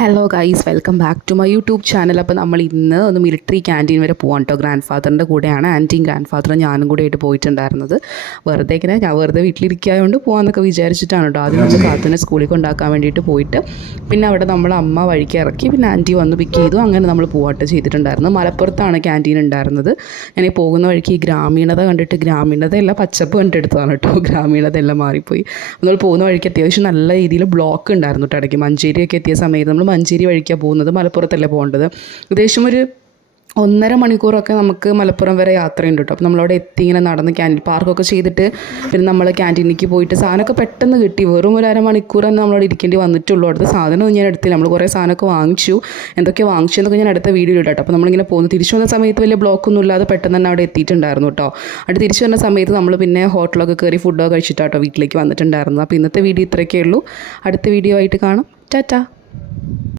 Hello guys, welcome back to my YouTube channel. അപ്പോൾ നമ്മൾ ഇന്ന് ഒന്ന് മിലിറ്ററി ക്യാൻറ്റീൻ വരെ പോകാം കേട്ടോ. ഗ്രാൻഡ് ഫാദറിൻ്റെ കൂടെയാണ് ആൻറ്റിയും ഗ്രാൻഡ് ഫാദറും ഞാനും കൂടെ ആയിട്ട് പോയിട്ടുണ്ടായിരുന്നത്. ഞാൻ വെറുതെ വീട്ടിലിരിക്കായതുകൊണ്ട് പോകാമെന്നൊക്കെ വിചാരിച്ചിട്ടാണ് കേട്ടോ. ആദ്യം നമ്മൾ കാത്തുനെ സ്കൂളിൽ കൊണ്ടാക്കാൻ വേണ്ടിയിട്ട് പോയിട്ട് പിന്നെ അവിടെ നമ്മൾ അമ്മ വഴിക്ക് ഇറക്കി, പിന്നെ ആൻറ്റി വന്ന് പിക്ക് ചെയ്തു. അങ്ങനെ നമ്മൾ പോവാട്ടോ ചെയ്തിട്ടുണ്ടായിരുന്നു. മലപ്പുറത്താണ് ക്യാൻറ്റീൻ ഉണ്ടായിരുന്നത്. ഞാൻ ഈ പോകുന്ന വഴിക്ക് ഈ ഗ്രാമീണത കണ്ടിട്ട്, ഗ്രാമീണതയല്ല പച്ചപ്പ് കണ്ടെടുത്തതാണ് കേട്ടോ. ഗ്രാമീണത എല്ലാം മാറിപ്പോയി. നമ്മൾ പോകുന്ന വഴിക്ക് അത്യാവശ്യം നല്ല രീതിയിൽ ബ്ലോക്ക് ഉണ്ടായിരുന്നു കേട്ടോ. ഇടയ്ക്ക് മഞ്ചേരിയൊക്കെ എത്തിയ സമയത്ത് നമ്മൾ മഞ്ചേരി വഴിക്കാണ് പോകുന്നത്, മലപ്പുറത്തല്ലേ പോകേണ്ടത്. ഏകദേശം ഒരു 1.5 മണിക്കൂറൊക്കെ നമുക്ക് മലപ്പുറം വരെ യാത്രയുണ്ട് കേട്ടോ. അപ്പോൾ നമ്മളവിടെ എത്തി ഇങ്ങനെ നടന്ന് ക്യാൻറ്റീൻ പാർക്കൊക്കെ ചെയ്തിട്ട് പിന്നെ നമ്മൾ ക്യാൻറ്റീനിലേക്ക് പോയിട്ട് സാധനമൊക്കെ പെട്ടെന്ന് കിട്ടി. വെറും ഒരു 1/2 മണിക്കൂർ തന്നെ നമ്മളവിടെ ഇരിക്കേണ്ടി വന്നിട്ടുള്ളൂ. അടുത്ത സാധനമൊന്നും ഞാൻ എടുത്തില്ല. നമ്മൾ കുറേ സാധനമൊക്കെ വാങ്ങിച്ചു. എന്തൊക്കെ വാങ്ങിച്ചു എന്നൊക്കെ ഞാൻ അടുത്ത വീഡിയോ ഇട്ടാട്ടോ. അപ്പോൾ നമ്മളിങ്ങനെ പോകുന്നു. തിരിച്ചു വന്ന സമയത്ത് വലിയ ബ്ലോക്കൊന്നും ഇല്ലാതെ പെട്ടെന്ന് തന്നെ അവിടെ എത്തിയിട്ടുണ്ടായിരുന്നു കേട്ടോ. അവിടെ തിരിച്ചു വന്ന സമയത്ത് നമ്മൾ പിന്നെ ഹോട്ടലൊക്കെ കയറി ഫുഡൊക്കെ കഴിച്ചിട്ടാട്ടോ വീട്ടിലേക്ക് വന്നിട്ടുണ്ടായിരുന്നു. അപ്പോൾ ഇന്നത്തെ വീഡിയോ ഇത്രയൊക്കെ ഉള്ളൂ. അടുത്ത വീഡിയോ ആയിട്ട് കാണാം. ടാറ്റാ.